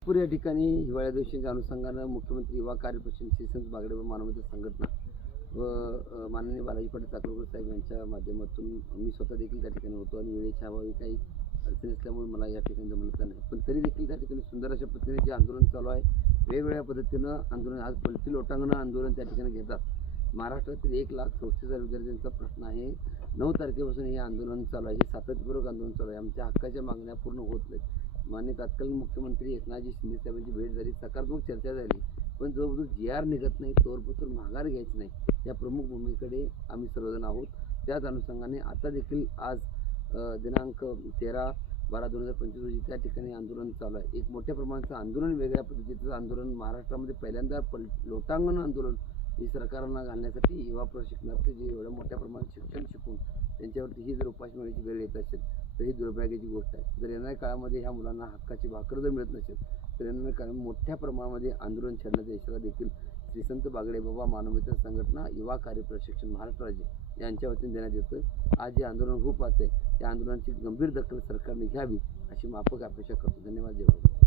नागपूर या ठिकाणी हिवाळ्या दिवशीच्या अनुषंगानं मुख्यमंत्री युवा कार्यप्रश्न श्रीसंत बागडे व मानवता संघटना व माननीय बालाजी पाटील चाकरकर साहेब यांच्या माध्यमातून मी स्वतः देखील त्या ठिकाणी होतो आणि वेळेच्या अभावी काही अडचणी असल्यामुळे मला या ठिकाणी जमलं नाही. पण तरी देखील त्या ठिकाणी सुंदर अशा पद्धतीने जे आंदोलन चालू आहे वेगवेगळ्या पद्धतीनं आंदोलन आज पलटी लोटांगणं आंदोलन त्या ठिकाणी घेतात. महाराष्ट्रातील एक लाख चौतीस हजार विद्यार्थ्यांचा प्रश्न आहे. नऊ तारखेपासून हे आंदोलन चालू आहे. हे सातत्यपूर्वक आंदोलन चालू आहे. आमच्या हक्काच्या मागण्या पूर्ण होत नाहीत. माननीय तत्कालीन मुख्यमंत्री एकनाथजी शिंदे साहेबांची भेट झाली. सकारात्मक चर्चा झाली. पण जोपर्यंत जी आर निघत नाही तोपर्यंत माघार घ्यायची नाही या प्रमुख भूमिकेकडे आम्ही सर्वजण आहोत. त्याच अनुषंगाने आता देखील आज दिनांक तेरा बारा दोन हजार पंचवीस रोजी त्या ठिकाणी आंदोलन चालू आहे. एक मोठ्या प्रमाणाचं आंदोलन वेगळ्या पद्धतीचं आंदोलन महाराष्ट्रामध्ये पहिल्यांदा पल लोटांगण आंदोलन हे सरकारला घालण्यासाठी युवा प्रशिक्षणार्थी जे एवढ्या मोठ्या प्रमाणात शिक्षण शिकून त्यांच्यावरती ही जर उपासमारीची वेळ येत असेल तर ही दुर्भाग्याची गोष्ट आहे. जर येणाऱ्या काळामध्ये ह्या मुलांना हक्काची भाकर जर मिळत नसेल तर येणाऱ्या काळात मोठ्या प्रमाणामध्ये आंदोलन छेडण्याचा इशारा देखील श्रीसंत बागडे बाबा मानवमित्र संघटना युवा कार्य प्रशिक्षण महाराष्ट्र राज्य यांच्या वतीने देण्यात येतं आज जे आंदोलन होऊ पाहतंय त्या आंदोलनाची गंभीर दखल सरकारने घ्यावी अशी माफक अपेक्षा करतो. धन्यवाद जय